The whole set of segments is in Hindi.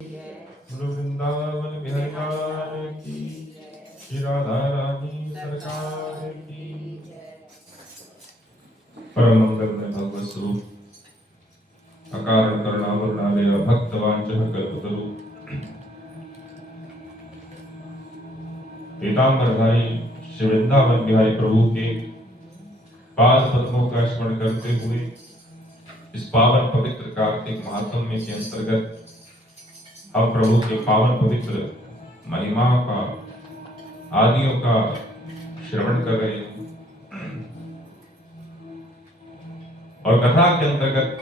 गुरु वृंदावन बिहारी लाल की, श्री राधा रानी सरकार की। परम मंगल में भगवत स्वरूप अकारण करुणावरुणालय भक्तवांचः कल्पतरु पीताम्बरधारी श्री वृंदावन बिहारी प्रभु के पाद पद्मों का स्मरण करते हुए इस पावन पवित्र कार्तिक महात्म्य के अंतर्गत हम प्रभु के पावन पवित्र महिमा का आदियों का श्रवण कर रहे हैं और कथा के अंतर्गत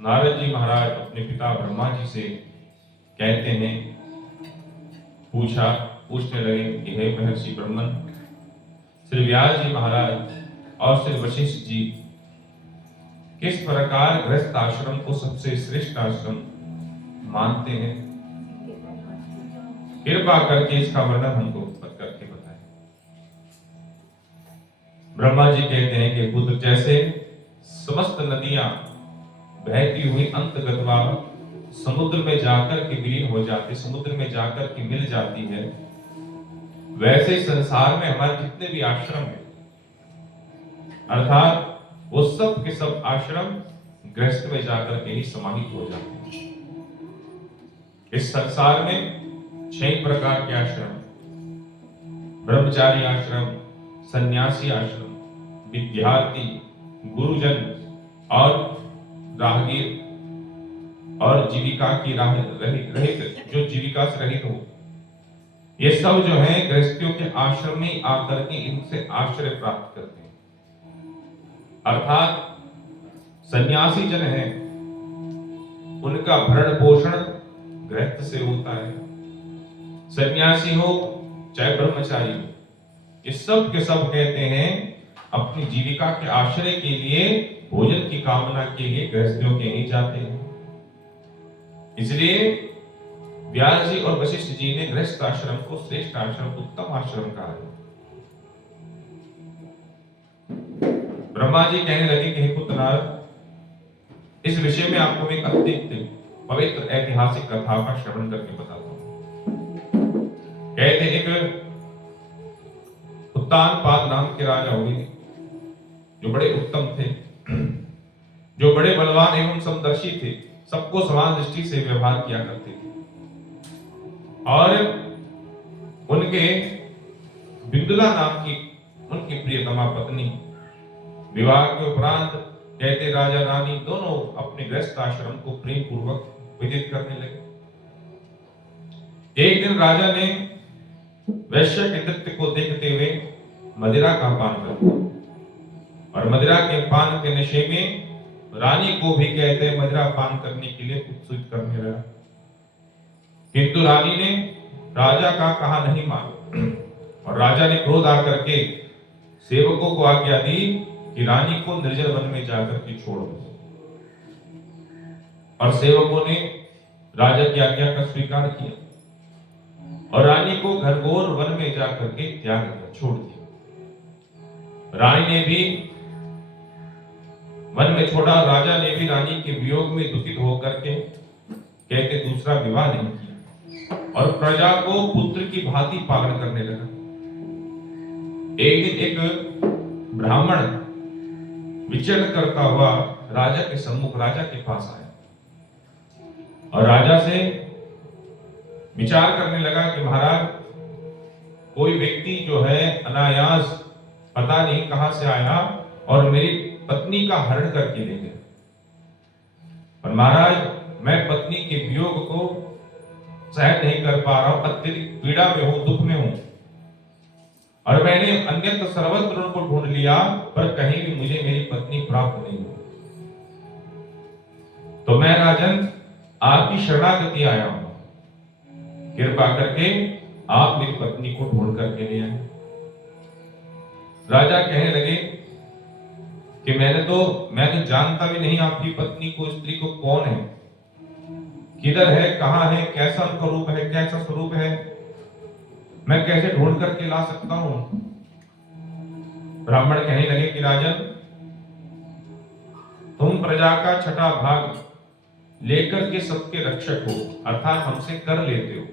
नारद जी महाराज अपने पिता ब्रह्मा जी से कहते हैं, पूछने लगे कि हे महर्षि ब्रह्मन, श्री व्यास जी महाराज और श्री वशिष्ठ जी किस प्रकार गृहस्थ आश्रम को सबसे श्रेष्ठ आश्रम मानते हैं, कृपा करके इसका वर्णन हमको करके बताएं। ब्रह्मा जी कहते हैं कि पुत्र, जैसे समस्त नदियां बहती हुई अंतगतवा समुद्र में जाकर के विलीन हो जाती, समुद्र में जाकर के मिल जाती है, वैसे संसार में हमारे जितने भी आश्रम है, अर्थात वो सब के सब आश्रम गृहस्थ में जाकर के ही समाहित हो जाते हैं। इस संसार में 6 प्रकार के आश्रम, ब्रह्मचारी आश्रम, सन्यासी आश्रम, विद्यार्थी, गुरुजन और राहगीर और जीविका की रहित, जो जीविका से रहित हो, ये सब जो है गृहस्थियों के आश्रम में आकर के इनसे आश्रय प्राप्त करते हैं। अर्थात सन्यासी जन है, उनका भरण पोषण गृहस्थ से होता है। सन्यासी हो चाहे ब्रह्मचारी हो, ये सब के सब कहते हैं अपनी जीविका के आश्रय के लिए, भोजन की कामना के लिए गृहस्थियों के ही जाते हैं। इसलिए व्यास जी और वशिष्ठ जी ने गृहस्थ आश्रम को श्रेष्ठ आश्रम, उत्तम आश्रम कहा है। ब्रह्मा जी कहने लगे कि हे पुत्र नारद, इस विषय में आपको एक अत्यंत पवित्र ऐतिहासिक कथा का श्रवण करके बताता हूं। कहते एक उत्तानपाद नाम के राजा हुए, जो बड़े उत्तम थे, जो बड़े बलवान एवं समदर्शी थे, सबको समान दृष्टि से व्यवहार किया करते थे। और उनके बिंदुला नाम की उनकी प्रियतमा पत्नी, विवाह के उपरांत कहते राजा रानी दोनों अपने गृहस्थ आश्रम को प्रेम पूर्वक व्यतीत करने लगे। एक दिन राजा ने वैश्य के नृत्य को देखते हुए मदिरा का पान कर दिया और मदिरा के पान के नशे में रानी को भी कहते मदिरा पान करने के लिए उत्सुक करने लगा। किंतु रानी ने राजा का कहा नहीं माना और राजा ने क्रोध आकर के सेवकों को आज्ञा दी कि रानी को निर्जन वन में जाकर के छोड़ दो। और सेवकों ने राजा की आज्ञा का स्वीकार किया और रानी को घनघोर वन में जाकर के त्याग दिया, छोड़ दिया। रानी ने भी वन में छोड़ा, राजा ने भी रानी के वियोग में दुखित होकर के कहते दूसरा विवाह नहीं किया और प्रजा को पुत्र की भांति पालन करने लगा। एक दिन एक ब्राह्मण विचरण करता हुआ राजा के सम्मुख, राजा के पास आया और राजा से विचार करने लगा कि महाराज, कोई व्यक्ति जो है अनायास पता नहीं कहां से आया और मेरी पत्नी का हरण करके ले गया। और महाराज, मैं पत्नी के वियोग को सहन नहीं कर पा रहा हूं, अत्यधिक पीड़ा में हूं, दुख में हूं और मैंने अन्यत्र सर्वत्र उनको ढूंढ लिया पर कहीं भी मुझे मेरी पत्नी प्राप्त नहीं हुई। तो मैं राजन आपकी शरणागति आया हूं, कृपा करके आप मेरी पत्नी को ढूंढ करके ले आए। राजा कहने लगे कि मैं तो जानता भी नहीं आपकी पत्नी को, स्त्री को कौन है, किधर है, कहां है, कैसा उनका रूप है, कैसा स्वरूप है, मैं कैसे ढूंढ करके ला सकता हूं। ब्राह्मण कहने लगे कि राजन, तुम प्रजा का 6ठा भाग लेकर के सबके रक्षक हो, अर्थात हमसे कर लेते हो,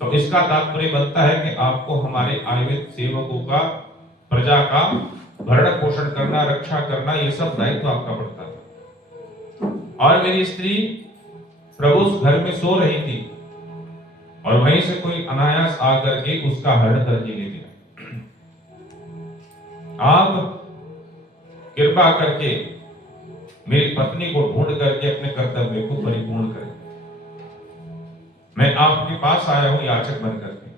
तो इसका तात्पर्य बनता है कि आपको हमारे आए हुए सेवकों का, प्रजा का भरण पोषण करना, रक्षा करना, ये सब दायित्व आपका पड़ता है। और मेरी स्त्री प्रभु उस घर में सो रही थी और वहीं से कोई अनायास आकर के उसका हरण करके ले गया। आप कृपा करके मेरी पत्नी को ढूंढ करके अपने कर्तव्य को परिपूर्ण करें। मैं आपके पास आया हूं याचक बन करके।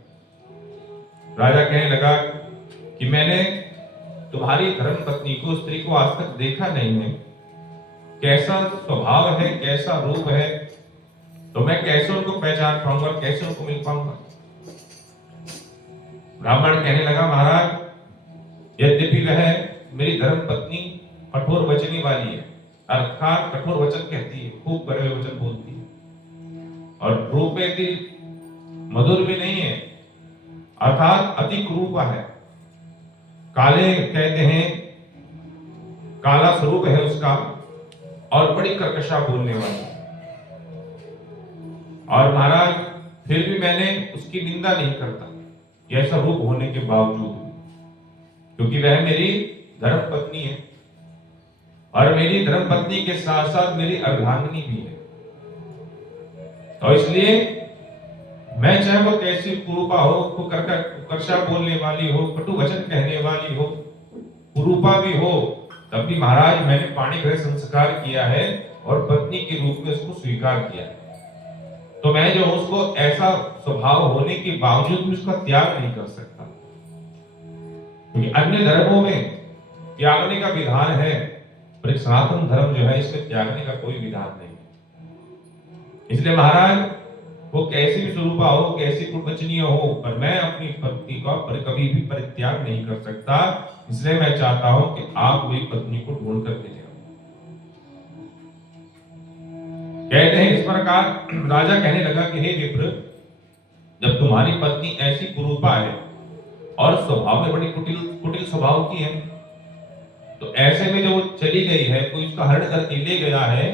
राजा कहने लगा कि मैंने तुम्हारी धर्म पत्नी को, स्त्री को आज तक देखा नहीं है, कैसा स्वभाव है, कैसा रूप है, तो मैं कैसे उनको पहचान पाऊंगा, कैसे उनको मिल पाऊंगा। ब्राह्मण कहने लगा, महाराज यद्यपि वह मेरी धर्म पत्नी कठोर वचनी वाली है, अर्थात कठोर वचन कहती है, खूब बड़े वचन बोलती है, और रूप में भी मधुर भी नहीं है, अर्थात अति कुरूपा है, काले कहते हैं, काला स्वरूप है उसका, और बड़ी कर्कशा बोलने वाली। और महाराज फिर भी मैंने उसकी निंदा नहीं करता, ऐसा रूप होने के बावजूद, क्योंकि वह मेरी धर्म पत्नी है, और मेरी धर्म पत्नी के साथ साथ मेरी अर्धांगिनी भी है। तो इसलिए मैं चाहे वो कैसी कुरूपा हो, कर्कशा बोलने वाली हो, कटु वचन कहने वाली हो, कुरूपा भी हो, तब भी महाराज मैंने पाणिग्रह संस्कार किया है और पत्नी के रूप में उसको स्वीकार किया है। तो मैं जो उसको ऐसा स्वभाव होने के बावजूद भी उसका त्याग नहीं कर सकता, क्योंकि अन्य धर्मों में त्यागने का विधान है, पर एक सनातन धर्म जो है इसमें त्यागने का कोई विधान नहीं। इसलिए महाराज वो कैसी भी स्वरूपा हो, कैसी कुटवचनीय हो, पर मैं अपनी पत्नी का कभी भी परित्याग नहीं कर सकता। इसलिए मैं चाहता हूं कि आप मेरी पत्नी को ढूंढ कर ले आओ। कहते हैं इस प्रकार राजा कहने लगा कि हे विप्र, जब तुम्हारी पत्नी ऐसी कुरूपा है और स्वभाव में बड़ी कुटिल स्वभाव की है, तो ऐसे में जो चली गई है, कोई उसका हरण करके ले गया है,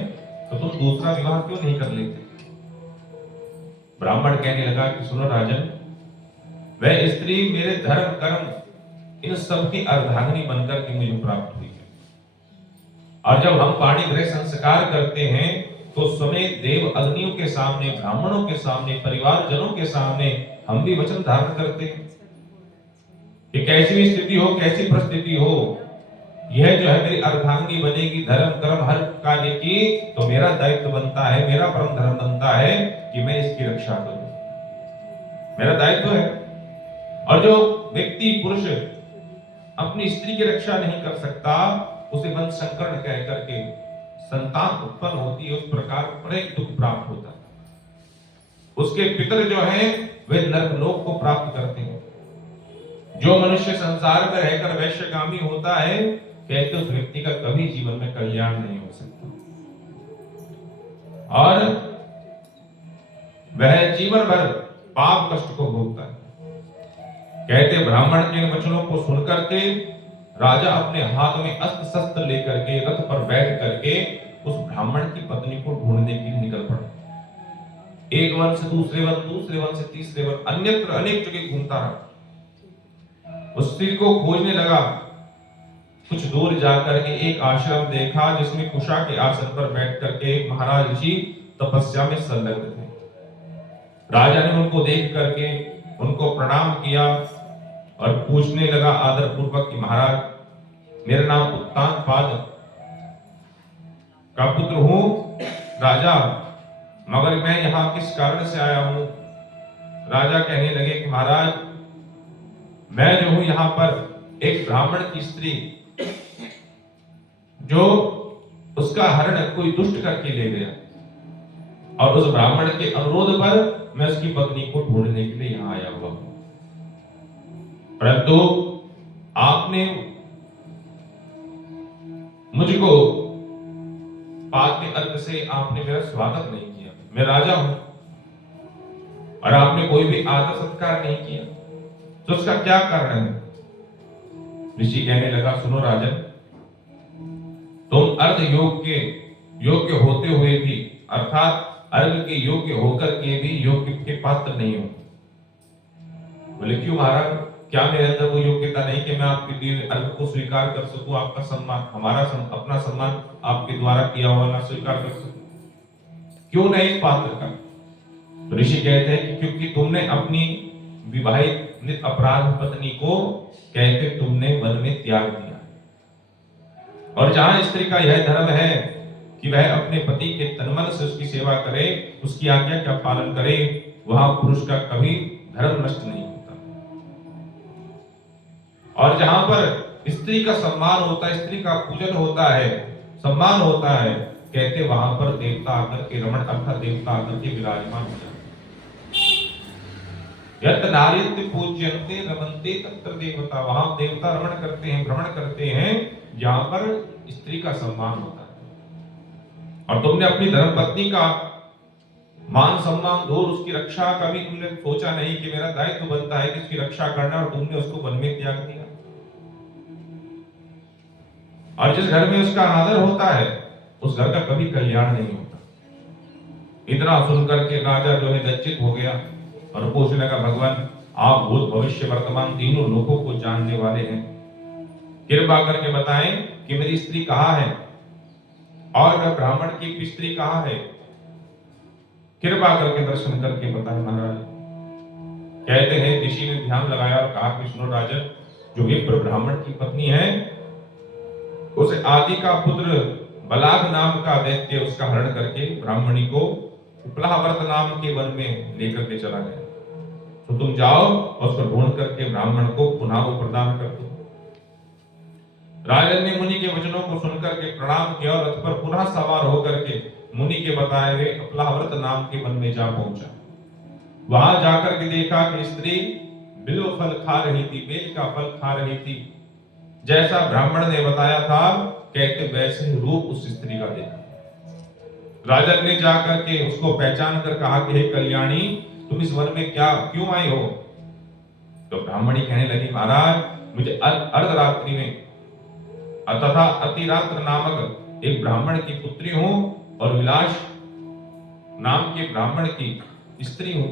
तो तुम दूसरा विवाह क्यों नहीं कर लेते? ब्राह्मण कहने लगा कि सुनो राजन, वह स्त्री मेरे धर्म कर्म इन सब की अर्धांगिनी बनकर के मुझे प्राप्त हुई है, और जब हम पाणिग्रह संस्कार करते हैं तो समय देव अग्नियों के सामने, ब्राह्मणों के सामने, परिवारजनों के सामने हम भी वचन धारण करते हैं कि कैसी भी स्थिति हो, कैसी परिस्थिति हो, यह जो है मेरी अर्धांगिनी बनेगी धर्म कर्म हर कार्य की, तो मेरा दायित्व बनता है, मेरा परम धर्म बनता है कि मैं इसकी रक्षा करूं, मेरा दायित्व है। और जो व्यक्ति पुरुष अपनी स्त्री की रक्षा नहीं कर सकता, उसे वंश संकरण कह करके संतान उत्पन्न होती है, उस प्रकार बड़े दुख प्राप्त होता है। उसके पितर जो हैं वे नरकलोक को प्राप्त करते हैं। जो मनुष्य संसार में रहकर वैश्यगामी होता है, कहते उस व्यक्ति का कभी जीवन में कल्याण नहीं हो सकता, और वह जीवन भर पाप कष्ट को भोगता है। कहते ब्राह्मण के इन वचनों को सुनकर के राजा अपने हाथ में अस्त्र शस्त्र लेकर के रथ पर बैठ करके उस ब्राह्मण की पत्नी को ढूंढने के लिए निकल पड़े। एक वन से दूसरे वन, दूसरे वन से तीसरे वन, अन्यत्र अनेक जगह घूमता रहा। उस स्त्री को खोजने लगा। कुछ दूर जाकर के एक आश्रम देखा जिसमें कुशा के आसन पर बैठ करके एक महाराज ऋषि तपस्या में संलग्न थे। राजा ने उनको देख करके उनको प्रणाम किया और पूछने लगा आदर पूर्वक कि महाराज, मेरा नाम उत्तानपाद का पुत्र हूं राजा, मगर मैं यहाँ किस कारण से आया हूं? राजा कहने लगे कि महाराज, मैं जो हूं यहाँ पर एक ब्राह्मण की स्त्री जो उसका हरण कोई दुष्ट करके ले गया, और उस ब्राह्मण के अनुरोध पर मैं उसकी पत्नी को ढूंढने के लिए यहाँ आया हुआ हूं। परंतु आपने मुझको पाद्य अर्घ से आपने मेरा स्वागत नहीं किया। मैं राजा हूं और आपने कोई भी आदर सत्कार नहीं किया, तो उसका क्या कारण है? ऋषि कहने लगा, सुनो राजन, तुम अर्ध योग के योग्य होते हुए भी अर्थात अर्घ के योग्य होकर के भी योग्य के पात्र नहीं हो। बोले क्यों महाराज, क्या मेरे अंदर वो योग्यता नहीं कि मैं आपके दिए अर्घ को स्वीकार कर सकूं, आपका सम्मान, अपना सम्मान आपके द्वारा किया हुआ ना स्वीकार कर सकूं? क्यों नहीं इस पात्र का? तो ऋषि कहते हैं कि क्योंकि तुमने अपनी विवाहित नित अपराध पत्नी को कहते तुमने वन में त्याग दिया। और जहां स्त्री का यह धर्म है कि वह अपने पति के तनमन से उसकी सेवा करे, उसकी आज्ञा का पालन करे, वहां पुरुष का कभी धर्म नष्ट नहीं होता। और जहां पर स्त्री का सम्मान होता है, स्त्री का पूजन होता है, सम्मान होता है, कहते वहां पर देवता आकर के, रमण अर्थात देवता आकर के विराजमान हो जाते। यत नारीत्य पूज्यन्ते रमन्ते तत्र देवता, वहां देवता रमण करते हैं, भ्रमण करते हैं जहां पर स्त्री का सम्मान होता है। और तुमने अपनी धर्मपत्नी का मान सम्मान दूर, उसकी रक्षा का भी तुमने सोचा नहीं कि मेरा दायित्व बनता है कि उसकी रक्षा करना, और तुमने उसको वन में त्याग दिया। और जिस घर में उसका अनादर होता है उस घर का कभी कल्याण नहीं होता। इतना सुनकर के राजा जो है लज्जित हो गया और पूछने का, भगवान आप भूत भविष्य वर्तमान तीनों लोगों को जानने वाले हैं, कृपा करके बताएं कि मेरी स्त्री कहाँ है और वह ब्राह्मण की स्त्री कहाँ है, कृपा करके दर्शन करके बताएं महाराज। कहते हैं ऋषि ने ध्यान लगाया और कहा कि सुनो राजन, जो विप्र ब्राह्मण की पत्नी है उसे आदि का पुत्र बलाग नाम का दैत्य उसका हरण करके ब्राह्मणी को उपलाहवर्त नाम के वन में लेकर के चला गया। तो तुम जाओ और उसको ढूंढ करके ब्राह्मण को पुनः वो प्रदान कर दो। राजन ने मुनि के वचनों को सुनकर के प्रणाम किया और रथ पर पुनः सवार होकर के मुनि के बताए हुए उपलाहवर्त नाम के वन में जा पहुंचा। वहां जाकर के देखा कि स्त्री बिल्व फल खा रही थी, बेल का फल खा रही थी। जैसा ब्राह्मण ने बताया था कहते वैसे ही रूप उस स्त्री का देखा। राजन ने जाकर के उसको पहचान कर कहा कि हे कल्याणी, तुम इस वन में क्यों आई हो? तो ब्राह्मणी कहने लगी, महाराज मुझे अर्धरात्रि में तथा अतिरात्र नामक एक ब्राह्मण की पुत्री हूं और विलास नाम के ब्राह्मण की स्त्री हूं।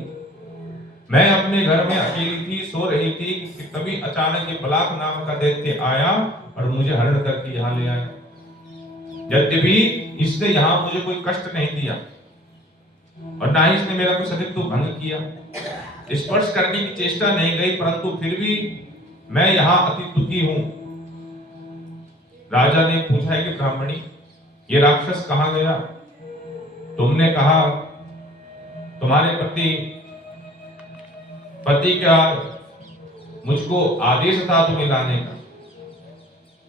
मैं अपने घर में अकेली थी, सो रही थी कि तभी अचानक ये बलाक नाम का दैत्य आया और मुझे हरण करके यहाँ ले आया। यद्यपि इसने यहाँ मुझे कोई कष्ट नहीं दिया और ना ही इसने मेरा कोई सतीत्व भंग किया, स्पर्श करने की चेष्टा नहीं गई, परंतु फिर भी मैं यहाँ अति दुखी हूं। राजा ने पूछा है कि ब्राह्मणी, ये राक्षस कहाँ गया? तुमने कहा तुम्हारे पति का मुझको आदेश था तुम्हें लाने का।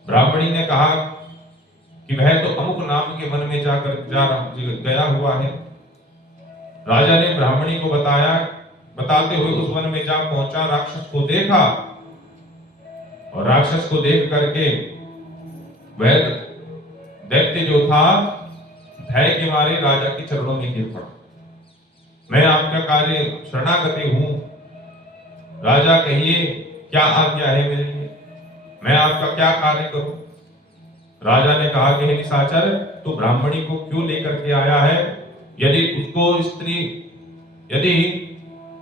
ब्राह्मणी ने कहा कि वह तो अमुक नाम के वन में गया हुआ है। राजा ने ब्राह्मणी को बताते हुए उस वन में जा पहुंचा, राक्षस को देखा और राक्षस को देख करके वह दैत्य जो था भय के मारे राजा के चरणों में गिर पड़ा। मैं आपका कार्य शरणागति हूं, राजा कहिए क्या आज्ञा है मेरे लिए, मैं आपका क्या कार्य करूं? राजा ने कहा कि हे निशाचर, तू ब्राह्मणी को क्यों लेकर के आया है? यदि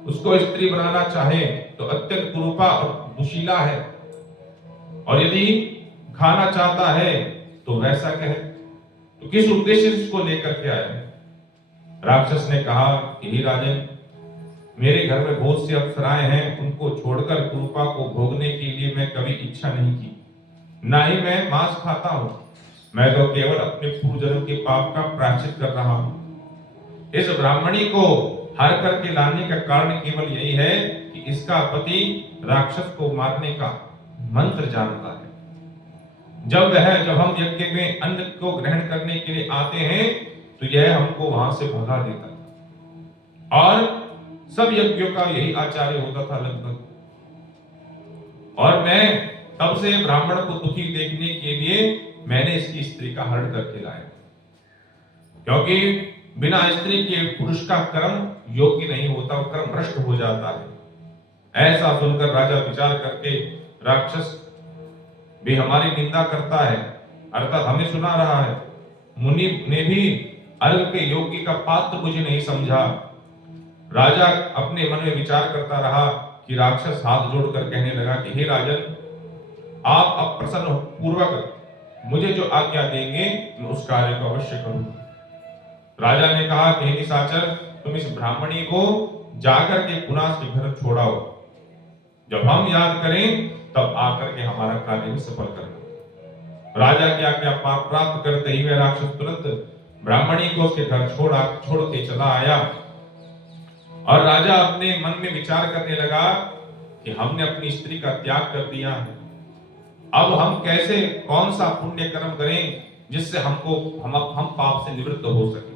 उसको स्त्री बनाना चाहे तो अत्यंत कुरूपा और दुशीला है, और यदि खाना चाहता है तो वैसा कहे। तो किस उद्देश्य से उसको लेकर के आया है? राक्षस ने कहा कि हे राजन, मेरे घर में बहुत सी अप्सराएं हैं, उनको छोड़कर कुरूपा को भोगने के लिए मैं कभी इच्छा नहीं की, ना ही मैं मांस खाता हूं। मैं तो केवल अपने पूर्व जन्म के पाप का प्रायश्चित कर रहा हूं। इस ब्राह्मणी को हर करके लाने का कारण केवल यही है कि इसका पति राक्षस को मारने का मंत्र जानता है। जब हम यज्ञ में अन्न को ग्रहण करने के लिए आते हैं तो यह हमको वहां से भगा देता है, और सब यज्ञों का यही आचार्य होता था लगभग। और मैं तब से ब्राह्मण को दुखी देखने के लिए मैंने इसकी स्त्री का हरण करके लाया, क्योंकि बिना स्त्री के पुरुष का कर्म योग्य नहीं होता, वो कर्म भ्रष्ट हो जाता है। ऐसा सुनकर राजा विचार करके, राक्षस भी हमारी निंदा करता है, अर्थात हमें सुना रहा है, मुनि ने भी अर्घ के योग्य का पात्र मुझे नहीं समझा। राजा अपने मन में विचार करता रहा कि राक्षस हाथ जोड़कर कहने लगा कि हे राजन, आप अब प्रसन्न पूर्वक मुझे जो आज्ञा देंगे मैं उस कार्य को अवश्य करूंगा। राजा ने कहा कि हे निशाचर, तुम इस ब्राह्मणी को जाकर के पुनः के घर छोड़ाओ। जब हम याद करें तब आकर के हमारा कार्य भी सफल करना। राजा की आज्ञा प्राप्त करते ही वह राक्षस तुरंत ब्राह्मणी को उसके घर छोड़ के चला आया। और राजा अपने मन में विचार करने लगा कि हमने अपनी स्त्री का त्याग कर दिया है, अब हम कैसे कौन सा पुण्य कर्म करें जिससे हम पाप से निवृत्त हो सके।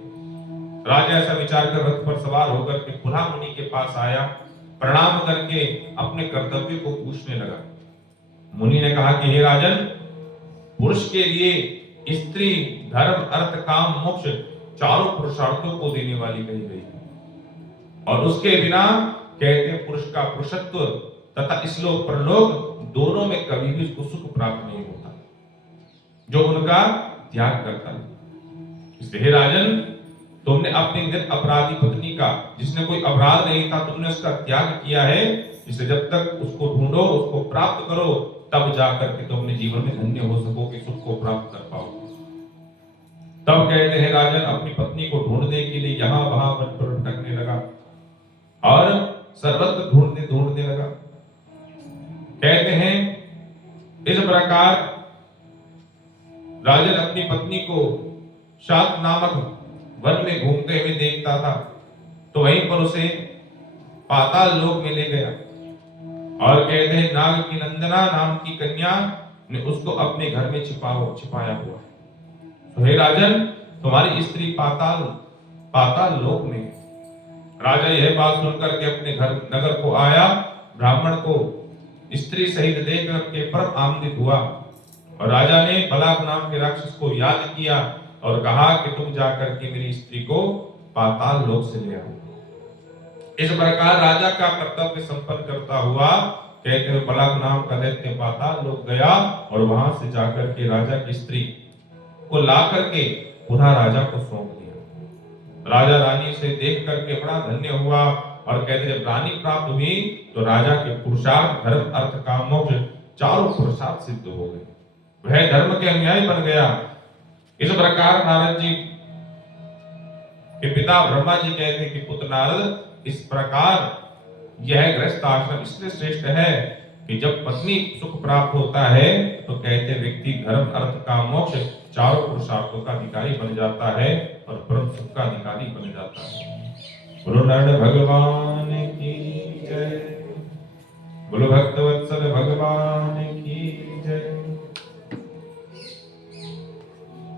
राजा ऐसा विचार कर रथ पर सवार होकर के पुनः मुनि के पास आया, प्रणाम करके अपने कर्तव्य को पूछने लगा। मुनि ने कहा कि हे राजन, पुरुष के लिए स्त्री धर्म अर्थ काम मोक्ष चारों पुरुषार्थों को देने वाली कही गई है, और उसके बिना कहते पुरुष का पुरुषत्व तथा इसलोक परलोक दोनों में कभी भी उसको सुख प्राप्त नहीं होता जो उनका त्याग करता है। इसलिए हे राजन, तुमने अपनी नित अपराधी पत्नी का, जिसने कोई अपराध नहीं था, तुमने उसका त्याग किया है। इसलिए जब तक उसको ढूंढो, उसको प्राप्त करो, तब जाकर के तुम अपने जीवन में धन्य हो सकोगे, सुख को प्राप्त कर पाओगे। तब कहते हैं राजन अपनी पत्नी को ढूंढने के लिए यहाँ वहां वन पर भटकने लगा और सर्वत्र ढूंढने लगा। कहते हैं इस प्रकार राजन अपनी पत्नी को शात नामक वन में घूमते हुए देखता था, तो वहीं पर उसे पाताल लोक में ले गया। और कहते हैं नाग की नंदना नाम की कन्या ने उसको अपने घर में छिपाया हुआ है। तो हे राजन, तुम्हारी स्त्री पाताल लोक में। राजा यह बात सुनकर के अपने घर नगर को आया, ब्राह्मण को स्त्री सहित देख करके परम आनंदित हुआ। और राजा ने बलाक नाम के राक्षस को याद किया और कहा कि तुम जाकर के मेरी स्त्री को पाताल लोक से ले आओ। इस प्रकार राजा का कर्तव्य संपन्न करता हुआ कहते हुए बलाक नाम का दैत्य पाताल लोक गया और वहां से जाकर के राजा की स्त्री को ला करके पुनः राजा को सौंप दिया। राजा रानी से देख करके बड़ा धन्य हुआ और कहते जब रानी प्राप्त हुई तो राजा के पुरुषार्थ धर्म अर्थ काम मोक्ष चारों पुरुषार्थ सिद्ध हो गए, वह धर्म के अनुयायी बन गया। इस प्रकार नारद जी के पिता ब्रह्मा जी कहते हैं कि पुत्र नारद, इस प्रकार यह गृहस्थ आश्रम इसलिए श्रेष्ठ है कि जब पत्नी सुख प्राप्त होता है तो कहते व्यक्ति धर्म अर्थ काम मोक्ष चारों पुरुषार्थों का अधिकारी बन जाता है और परम सुख का अधिकारी बन जाता है। बोलो नारद भगवान की जय, बोलो भक्तवत्सल भगवान की जय।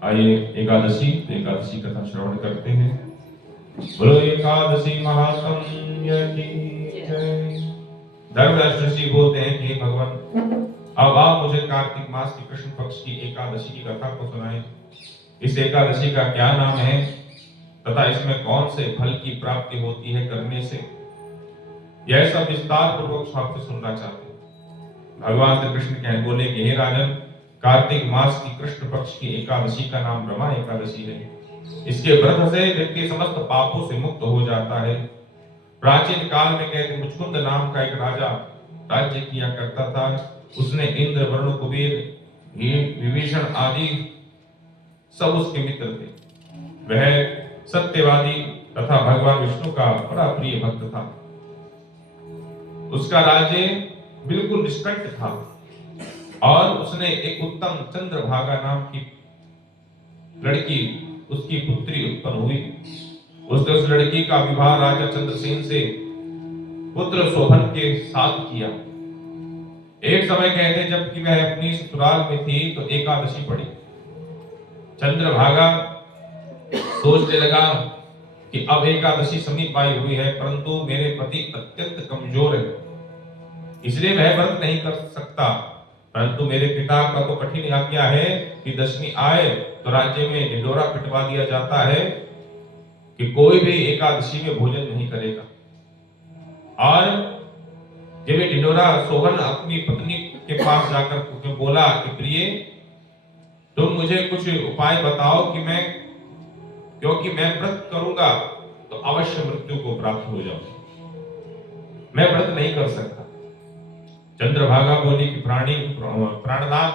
आइए एकादशी कथा श्रवण करते हैं। बोलो एकादशी महात्म्य की जय। धर्मराज ऋषि बोलते हैं कि भगवान, अब आप मुझे कार्तिक मास की कृष्ण पक्ष की एकादशी की कथा को सुनाएं। इस एकादशी का क्या नाम है तथा इसमें कौन से फल की प्राप्ति होती है करने से, यह सब विस्तार पूर्वक आपसे सुनना चाहते हैं। भगवान श्री कृष्ण कह बोले कि हे राजन, कार्तिक मास की कृष्ण पक्ष की एकादशी का नाम ब्रह्मा एकादशी है। इसके व्रत से व्यक्ति समस्त पापों से मुक्त हो जाता है। प्राचीन काल में कहते मुचकुंद नाम का एक राजा राज्य किया करता था। उसने इंद्र, वरुण, कुबेर, विभीषण आदि सब उसके मित्र थे। वह सत्यवादी तथा भगवान विष्णु का बड़ा प्रिय भक्त था। उसका राज्य बिल्कुल निष्कंठ था और उसने एक उत्तम चंद्रभागा नाम की लड़की, उसकी पुत्री उत्पन्न हुई। उसने उस लड़की का विवाह राजा चंद्रसेन से पुत्र शोभन के साथ किया। एक समय कहते जबकि वह अपनी ससुराल में थी तो एकादशी पड़ी। चंद्रभागा सोचने लगा कि अब एकादशी समीप आई हुई है, परंतु मेरे पति अत्यंत कमजोर है, इसलिए वह व्रत नहीं कर सकता। परंतु मेरे पिता का तो कठिन आज्ञा है कि दशमी आए तो राज्य में ढिंढोरा पिटवा दिया जाता है कि कोई भी एकादशी में भोजन नहीं करेगा। और जब ये ढिंढोरा शोभन अपनी पत्नी के पास जाकर बोला कि प्रिय, तुम मुझे कुछ उपाय बताओ कि मैं क्योंकि मैं व्रत करूंगा तो अवश्य मृत्यु को प्राप्त हो जाऊंगा, मैं व्रत नहीं कर सकता। चंद्रभागा बोली कि प्राणनाथ,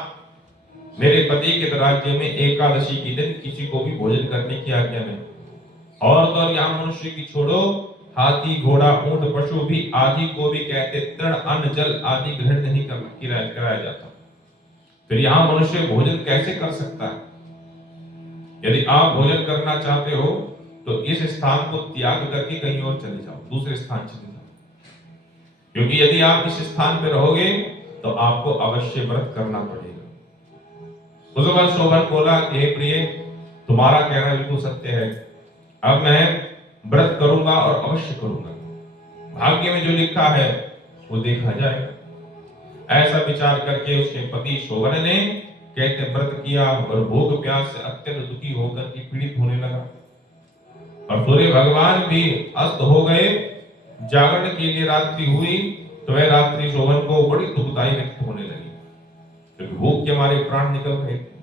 मेरे पति के राज्य में एकादशी के दिन किसी को भी भोजन करने की आज्ञा नहीं। और तो यहाँ मनुष्य की छोड़ो, हाथी घोड़ा ऊंट पशु भी आदि को भी कहते तृण अन्न जल आदि ग्रहण नहीं कराया जाता। फिर यहाँ मनुष्य भोजन कैसे कर सकता है? यदि आप भोजन करना चाहते हो तो इस स्थान को त्याग करके कहीं और चले जाओ, दूसरे स्थान चले जाओ, क्योंकि यदि आप इस स्थान पर रहोगे तो आपको अवश्य व्रत करना पड़ेगा। उस वक्त शोभन बोला कि हे प्रिय, तुम्हारा कहना बिल्कुल सत्य है, अब मैं व्रत करूंगा और अवश्य करूंगा, भाग्य में जो लिखा है वो देखा जाएगा। ऐसा विचार करके उसके पति शोभन ने कहते व्रत किया और भूख प्यास से अत्यंत दुखी होकर के पीड़ित होने लगा। और सूर्य भगवान भी अस्त हो गए। जागरण के लिए रात्रि हुई तो वह रात्रि शोभन को बड़ी दुखदाई व्यक्त होने लगी, क्योंकि भूख के मारे प्राण निकल रहे थे।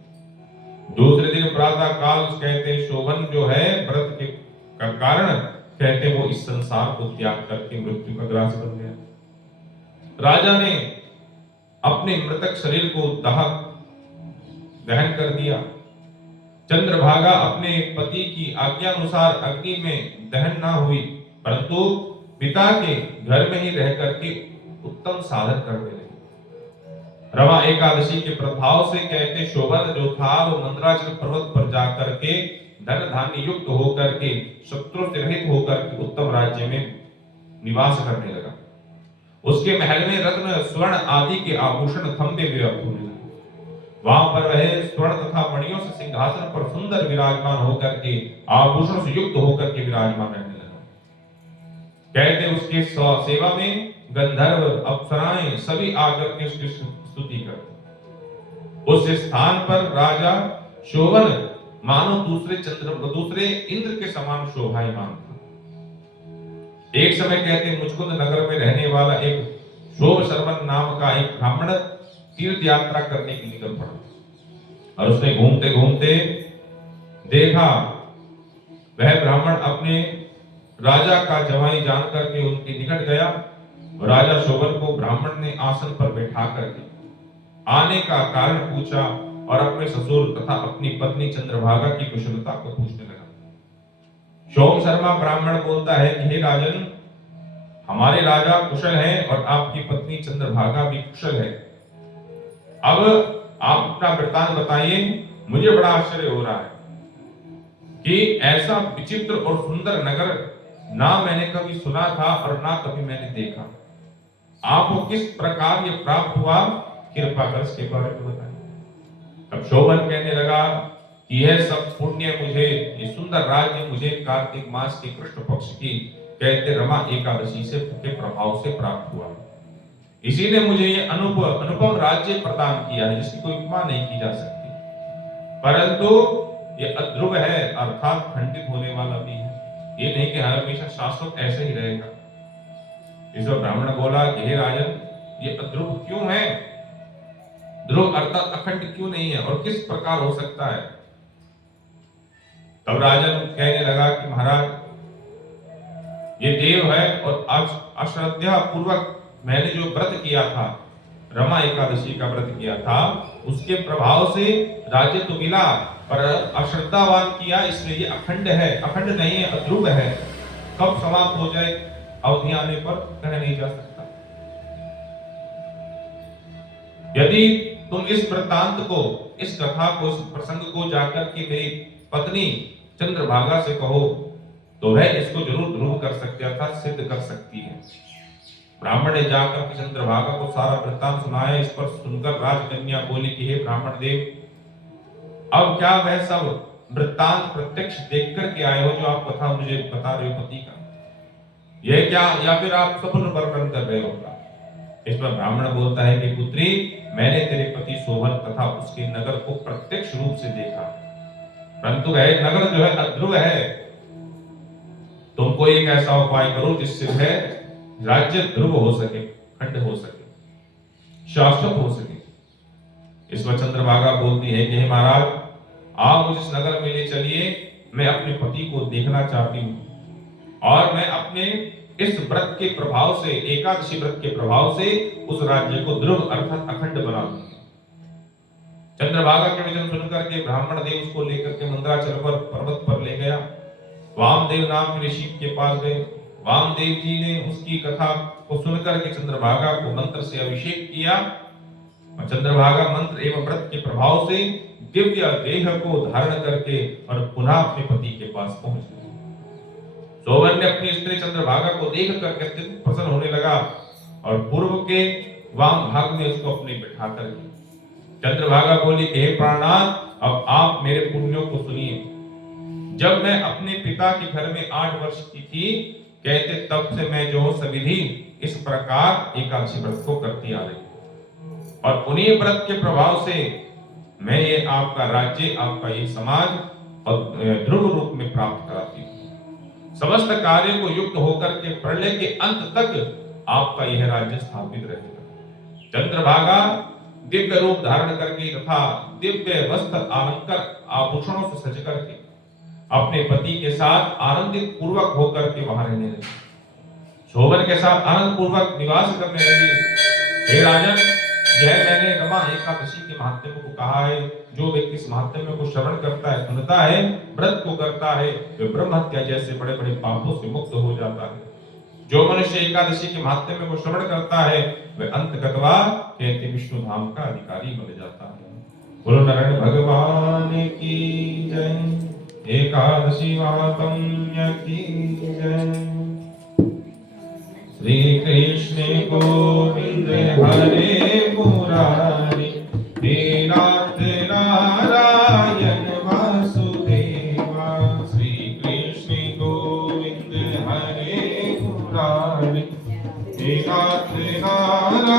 दूसरे दिन प्रातः काल कहते शोभन जो है व्रत के कारण कहते वो इस संसार को त्याग करके मृत्यु का ग्रास बन गया। राजा ने अपने मृतक शरीर को दहन कर दिया। चंद्रभागा अपने पति की आज्ञा अनुसार अग्नि में दहन ना हुई, परंतु पिता के घर में ही रह करके उत्तम साधन करने लगी। रमा एकादशी के प्रभाव से कहते शोभन जो था वो मंदराचल पर्वत पर जाकर के धन धान्य युक्त होकर के शत्रु से रहित होकर के उत्तम राज्य में निवास करने लगा। उसके महल में रत्न स्वर्ण आदि के आभूषण खंभे व्याप्त होने लगे। वहां पर वह स्वर्ण तथा मणियों से सिंहासन पर सुंदर विराजमान होकर के आभूषण से युक्त होकर के विराजमान रहने लगा। कहते उसके सेवा में गंधर्व अप्सराएं सभी आकर के उसकी स्तुति करते। उस स्थान पर राजा शोभन मानो दूसरे इंद्र के समान शोभायमान था। एक समय कहते मुचकुंद नगर में रहने वाला एक शोभ शर्मन नाम का एक ब्राह्मण तीर्थ यात्रा करने के निकल पड़ा, और उसने घूमते घूमते देखा वह ब्राह्मण अपने राजा का जवाई जान करके उनके निकट गया। राजा शोभन को ब्राह्मण ने आसन पर बैठा करके आने का कारण पूछा और अपने ससुर तथा अपनी पत्नी चंद्रभागा की कुशलता को पूछने लगा। शोम शर्मा ब्राह्मण बोलता है कि हे राजन, हमारे राजा कुशल हैं और आपकी पत्नी चंद्रभागा भी कुशल है। अब आप अपना वृत्तांत बताइए। मुझे बड़ा आश्चर्य हो रहा है कि ऐसा विचित्र और सुंदर नगर ना मैंने कभी सुना था और ना कभी मैंने देखा। आपको किस प्रकार ये प्राप्त हुआ, कृपा कर इसके बारे में बताइए। तब शोभन कहने लगा कि यह सब पुण्य मुझे, ये सुंदर राज्य मुझे कार्तिक मास के कृष्ण पक्ष की कहते रमा एकादशी से के प्रभाव से प्राप्त हुआ। इसी ने मुझे ये अनुपम राज्य प्रदान किया है जिसकी कोई उपमा नहीं की जा सकती, परंतु ये अध्रुव है अर्थात खंडित होने वाला भी है। ये नहीं कि हमेशा शाश्वत ऐसे ही रहेगा। इस ब्राह्मण बोला कि हे राजन, ये अध्रुव क्यों है? ध्रुव अर्थात अखंड क्यों नहीं है और किस प्रकार हो सकता है? तब राजन कहने लगा कि महाराज, ये देव है और अश्रद्धा पूर्वक मैंने जो व्रत किया था, रमा एकादशी का व्रत किया था, उसके प्रभाव से राज्य तो मिला, पर अश्रद्धावान किया, इसलिए ये अखंड है, अखंड नहीं है, अध्रुव है। कब समाप्त हो जाए अवधि आने पर कह नहीं जा सकता। यदि तुम इस वृत्तांत को, इस कथा को, इस प्रसंग को जाकर के मेरी पत्नी चंद्रभागा से कहो तो वह इसको जरूर ध्रुव कर सकती है, अर्थात सिद्ध कर सकती है। ब्राह्मण ने जाकर के चंद्रभागा को सारा वृत्तांत सुनाया। इस पर सुनकर राजकन्या बोली कि हे ब्राह्मण देव, अब क्या वह सब वृत्तांत प्रत्यक्ष देख करके आए हो जो आप कथा मुझे बता रहे हो पति का, यह क्या, या फिर आप सपन वर्णन कर रहे हो? इस पर ब्राह्मण बोलता है कि पुत्री, मैंने तेरे पति शोभन तथा उसके नगर को प्रत्यक्ष रूप से देखा, परंतु वह नगर जो है अध्रुव है। तुम कोई एक ऐसा उपाय करो जिससे वह राज्य ध्रुव हो सके, खंड हो सके, शाश्वत हो सके। इस पर चंद्रभागा बोलती है कि हे महाराज, आप मुझे इस नगर में ले चलिए मैं अपने पति को देखना चाहती हूँ और मैं अपने इस व्रत के प्रभाव से, एकादशी व्रत के प्रभाव से उस राज्य को ध्रुव अर्थात अखंड बना दूंगी। चंद्रभागा के वचन सुनकर के ब्राह्मण देव उसको लेकर के मंदराचल पर पर्वत पर ले गया। वामदेव नाम के ऋषि के पास गए। वामदेव जी ने उसकी कथा को सुनकर के चंद्रभागा को मंत्र से अभिषेक किया। चंद्रभागा मंत्र एवं व्रत के प्रभाव से दिव्य देह को धारण करके और पुनः अपने पति के पास पहुंच गए। सोवन ने अपनी स्त्री चंद्रभागा को देख करके अत्यंत प्रसन्न होने लगा और पूर्व के वाम भाग में उसको अपने बिठा कर चंद्रभागा बोली, हे प्राणनाथ, अब आप मेरे पुण्यों को सुनिए। जब मैं अपने पिता के घर में 8 वर्ष की थी, कहते तब से मैं जो सविधि इस प्रकार एकादशी व्रत को करती आ रही और उन्हीं व्रत के प्रभाव से मैं ये आपका राज्य, आपका ये समाज और ध्रुव रूप में प्राप्त कराती हूँ। समस्त कार्यों को युक्त होकर के प्रलय के अंत तक आपका यह राज्य स्थापित रहेगा। चंद्रभागा दिव्य रूप धारण करके तथा दिव्य वस्त्र अलंकार आभूषणों से सज करके अपने पति के साथ आनंदित पूर्वक होकर के वहां रहने लगी। शोभन के साथ आनंद पूर्वक निवास करने लगी। हे राजन, यह मैंने रमा एकादशी के महात्म्य को कहा है। जो व्यक्ति इस महात्म्य को श्रवण करता है, सुनता है, व्रत को करता है, वह ब्रह्म हत्या जैसे बड़े बड़े पापों से मुक्त हो जाता है। जो मनुष्य एकादशी के महात्म्य को श्रवण करता है, वह अंतगतवा कहते विष्णु धाम का अधिकारी बन जाता है। बोलो नारायण भगवान की जय। एकादशी महात्म्य की जय। श्री कृष्ण गोविंद हरे मुरारी, हे नाथ नारायण वासुदेवा। श्री कृष्ण गोविंद हरे मुरारी, हे नाथ नारायण